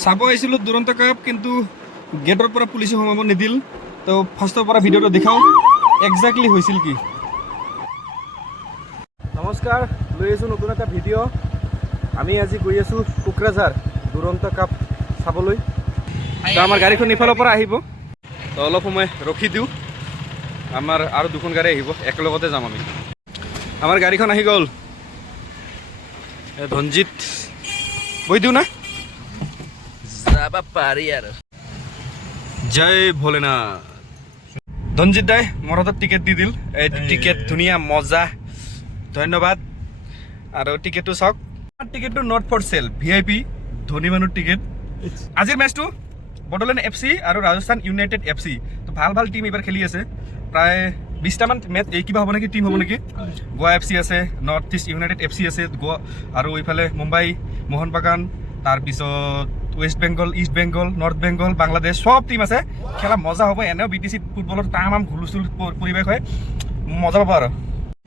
চাব আহিছিলোঁ দুৰন্ত কাপ, কিন্তু গেটৰ পৰা পুলিচে সোমাব নিদিল। তো ফাৰ্ষ্টৰ পৰা ভিডিঅ'টো দেখাওঁ একজেক্টলি হৈছিল কি। নমস্কাৰ, লৈ আছোঁ নতুন এটা ভিডিঅ'। আমি আজি গৈ আছোঁ কোকৰাঝাৰ দুৰন্ত কাপ চাবলৈ। তো আমাৰ গাড়ীখন ইফালৰ পৰা আহিব, তো অলপ সময় ৰখি দিওঁ। আমাৰ আৰু দুখন গাড়ী আহিব, একেলগতে যাম আমি। আমাৰ গাড়ীখন আহি গ'ল। ধনজিত বহি দিওঁ না, যাব পাৰি আৰু। জয় ভোলেনাথ। ধনজিত দাই মোৰ হাতত টিকেট দি দিল। এই টিকেট ধুনীয়া মজা, ধন্যবাদ। আৰু টিকেটটো চাওক, টিকেটটো নট ফৰ চেল, VIP ধনী মানুহৰ টিকেট। আজিৰ মেচটো বড়োলেণ্ড FC আৰু ৰাজস্থান ইউনাইটেড FC। তো ভাল ভাল টিম এইবাৰ খেলি আছে, প্ৰায় 20টামান মেচ কিবা হ'ব নেকি, টিম হ'ব নেকি। গোৱা FC আছে, নৰ্থ ইষ্ট ইউনাইটেড FC আছে গোৱা, আৰু এইফালে মুম্বাই মোহন বাগান, তাৰপিছত west Bengal, east Bengal, north Bengal, Bangladesh, সব টিম আছে। খেলা মজা হ'ব। এনেও BTC ফুটবলৰ তামাম হুলস্থুল পৰিৱেশ হয়, মজা পাব। আৰু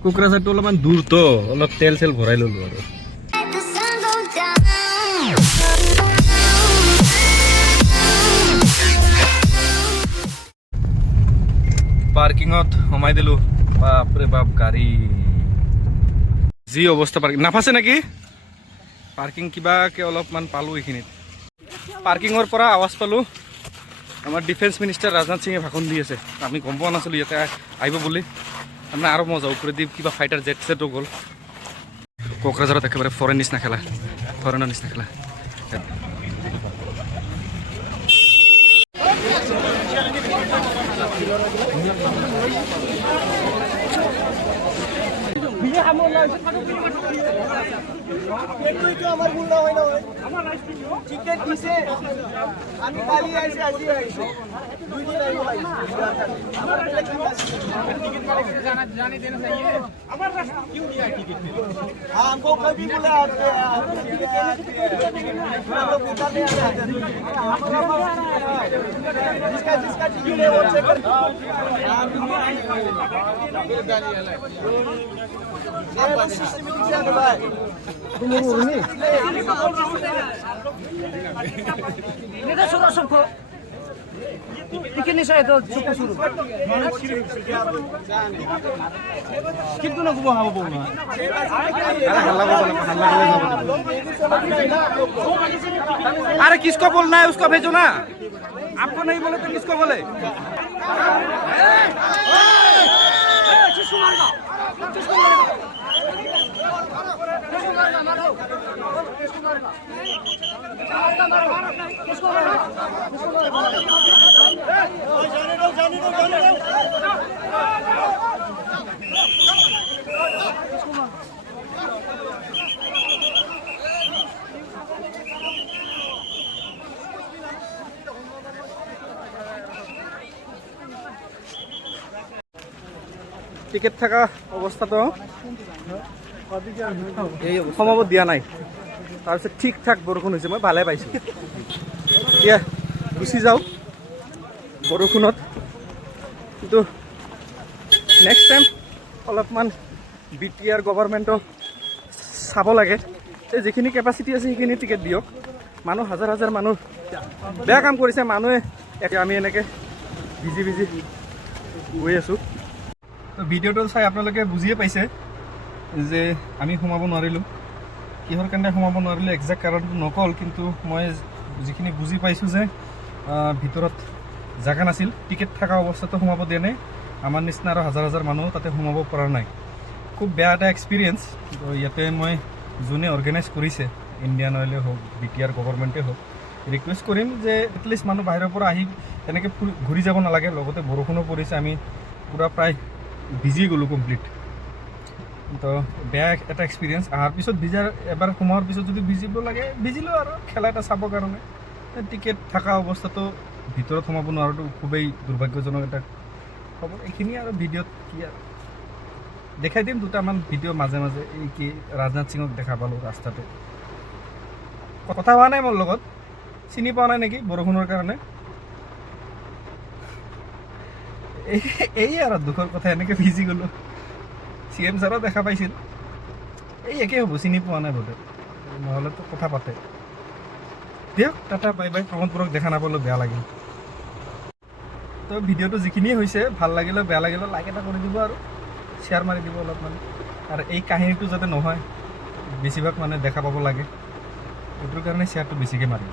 কোকৰাঝাৰটো অলপমান দূৰ, তো অলপ তেল চেল ভৰাই ল'লোঁ আৰু। পাৰ্কিঙত সোমাই দিলোঁ। বাপৰে বাপ, গাড়ী যি অৱস্থা। পাৰ্কিং নাফাছে নেকি? পাৰ্কিং কিবাকৈ অলপমান পালোঁ এইখিনিত। পাৰ্কিঙৰ পৰা আৱাজ পালোঁ আমাৰ ডিফেন্স মিনিষ্টাৰ ৰাজনাথ সিঙে ভাষণ দি আছে। আমি গম পোৱা নাছিলোঁ ইয়াতে আহিব বুলি। তাৰমানে আৰু মজা, ওপৰেদি কিবা ফাইটাৰ জেট চেটো গ'ল। কোকৰাঝাৰত একেবাৰে ফৰেন নিচিনা খেলা, ফৰেনৰ নিচিনা খেলা। আমি কালি আইছি, আজি আইছি, 2 দিন আইব লাগিছে। জানি দেনা चाहिए। আমার রাস্তা क्यों नहीं है टिकट? हां, हमको कभी बोला आते हैं, हम लोग उधर नहीं आते हैं। जिसका टिकट है वो चेक कर। आप सिस्टम में क्या भाई? तुम बोल नहीं? এটা শুরু সম্ভব এখানে সাইড ছোট শুরু কিন্তু না ঘুমা হবো না। अरे किसको बोलना है उसको भेजो ना, आपको नहीं बोले तो किसको बोले। টিকেট থাকা অৱস্থাটো সোমাব দিয়া নাই। তাৰপিছত ঠিক ঠাক বৰষুণ হৈছে, মই ভালে পাইছোঁ। এতিয়া গুচি যাওঁ বৰষুণত, কিন্তু নেক্সট টাইম অলপমান BTR গভৰ্ণমেণ্টক চাব লাগে। এই যিখিনি কেপাচিটি আছে সেইখিনি টিকেট দিয়ক। মানুহ হাজাৰ হাজাৰ মানুহ বেয়া কাম কৰিছে মানুহে। আমি এনেকৈ ভিজি গৈ আছোঁ। তো ভিডিঅ'টো চাই আপোনালোকে বুজিয়ে পাইছে যে আমি সোমাব নোৱাৰিলোঁ। কিহৰ কাৰণে সোমাব নোৱাৰিলোঁ একজেক্ট কাৰণটো নক'ল, কিন্তু মই যিখিনি বুজি পাইছোঁ যে ভিতৰত জেগা নাছিল, টিকেট থকা অৱস্থাটো সোমাব দিয়া নাই। আমাৰ নিচিনা আৰু হাজাৰ হাজাৰ মানুহ তাতে সোমাব পৰা নাই। খুব বেয়া এটা এক্সপিৰিয়েঞ্চ। তো ইয়াতে মই যোনে অৰ্গেনাইজ কৰিছে, ইণ্ডিয়ান অইলে হওক, BTR গভৰ্ণমেণ্টে হওক, ৰিকুৱেষ্ট কৰিম যে এটলিষ্ট মানুহ বাহিৰৰ পৰা আহি এনেকৈ ঘূৰি যাব নালাগে। লগতে বৰষুণো পৰিছে, আমি পূৰা প্ৰায় ভিজি গ'লোঁ কমপ্লিট। তো বেয়া এটা এক্সপিৰিয়েঞ্চ। অহাৰ পিছত এবাৰ সোমোৱাৰ পিছত যদি ভিজিব লাগে ভিজিলোঁ আৰু, খেলা এটা চাবৰ কাৰণে। টিকেট থকা অৱস্থাটো ভিতৰত সোমাব নোৱাৰাটো খুবেই দুৰ্ভাগ্যজনক এটা খবৰ। এইখিনি আৰু ভিডিঅ'ত কি আৰু দেখাই দিম দুটামান ভিডিঅ' মাজে মাজে। এই কি ৰাজনাথ সিঙক দেখা পালোঁ ৰাস্তাতে, কথা হোৱা নাই মোৰ লগত, চিনি পোৱা নাই নেকি বৰষুণৰ কাৰণে। এই আৰু দুখৰ কথা, এনেকৈ ভিজি গ'লোঁ। CM ছাৰো দেখা পাইছিল, এই একেই হ'ব, চিনি পোৱা নাই বোধহয়, নহ'লেতো কথা পাতে। দিয়ক টাটা বাই বাই। প্ৰমোদপুৰক দেখা নাপালোঁ, বেয়া লাগিল। তো ভিডিঅ'টো যিখিনিয়ে হৈছে, ভাল লাগিলে বেয়া লাগিলে লাইক এটা কৰি দিব আৰু শ্বেয়াৰ মাৰি দিব অলপমান। আৰু এই কাহিনীটো যাতে নহয়, বেছিভাগ মানে দেখা পাব লাগে, সেইটোৰ কাৰণে শ্বেয়াৰটো বেছিকৈ মাৰিব।